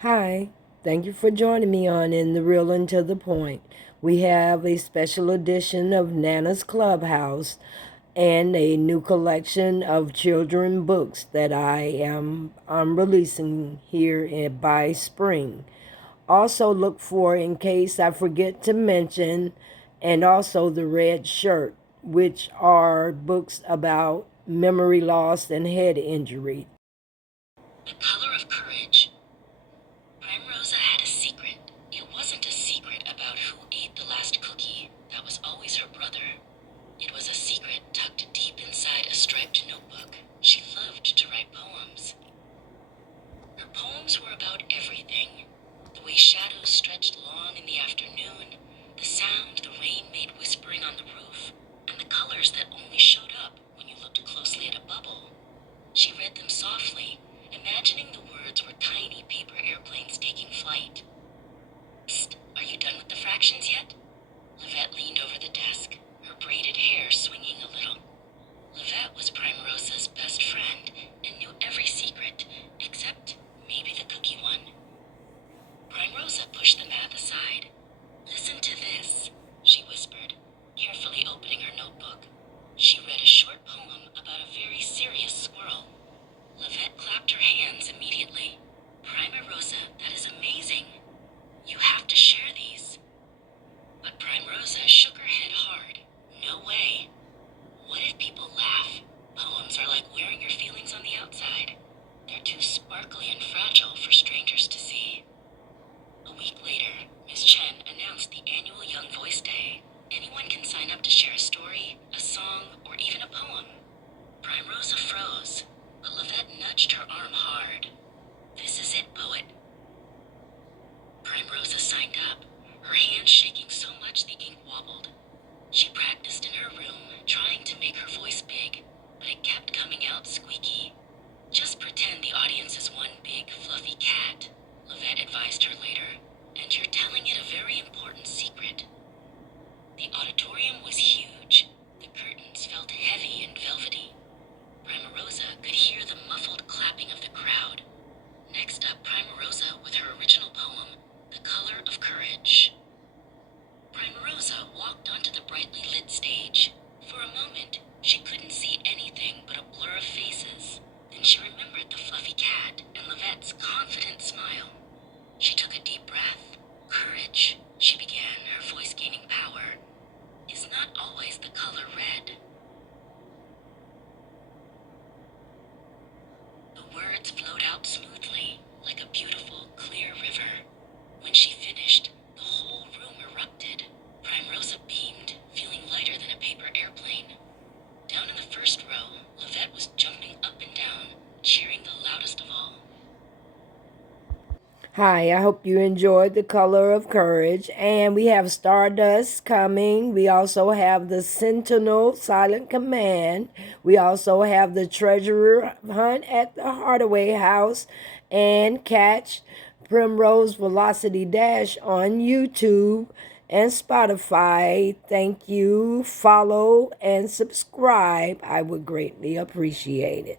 Hi, thank you for joining me on In the Real and to the Point. We have a special edition of Nana's Clubhouse and a new collection of children books that I'm releasing here by spring. Also look for, in case I forget to mention, and also The Red Shirt, which are books about memory loss and head injury. The color of courage. PrimeRosa had a secret. It wasn't a secret about who ate the last cookie. That was always her brother. It was a secret tucked deep inside a striped notebook. She loved to write poems. Her poems were about everything. The way shadows stretched long in the afternoon, the sound the rain made whispering on the roof, and the colors that only showed up when you looked closely at a bubble. She read them softly, imagining the words were tiny paper airplanes taking flight. Psst, are you done with the fractions yet? Livette leaned over the desk, her braided hair swinging a little. Livette was PrimeRosa's best friend and knew every secret, except maybe the cookie one. PrimeRosa pushed the math aside. Listen to this, she whispered, carefully opening her notebook. She read a short poem about a very serious squirrel. Livette clapped her hands immediately. PrimeRosa, that is amazing. You have to share these. But PrimeRosa shook her head hard. No way. What if people laugh? Poems are like wearing your feelings on the outside. They're too sparkly and fragile for strangers to see. A week later, Miss Chen announced the annual Young Voice Day. Anyone can sign up to share a story, a song, or even a poem. PrimeRosa froze, but Livette nudged her arm hard. This is it, poet. PrimeRosa signed up, her hands shaking so much the ink wobbled. She practiced in her room, trying to make her voice big, but it kept coming out squeaky. Just pretend the audience is one big, fluffy cat, Livette advised her later, and you're telling it a very important secret. The auditorium was huge. The curtains felt heavy and velvety. PrimeRosa could hear the muffled clapping of the crowd. Next up, PrimeRosa with her original poem, The Color of Courage. PrimeRosa walked onto the brightly lit stage. For a moment, she couldn't see anything but a blur of faces. Then she remembered the fluffy cat and Livette's confident smile. She took a deep breath. Courage, she began, her voice gaining power, is not always the color red. The words flowed out smoothly, like a beautiful, clear river. When she finished, the whole room erupted. PrimeRosa beamed, feeling lighter than a paper airplane. Down in the first row, Livette was jumping up and down, cheering the loudest of all. Hi, I hope you enjoyed The Color of Courage. And we have Stardust coming. We also have The Sentinel Silent Command. We also have The Treasurer Hunt at the Hardaway House. And catch Primrose Velocity Dash on YouTube and Spotify. Thank you. Follow and subscribe. I would greatly appreciate it.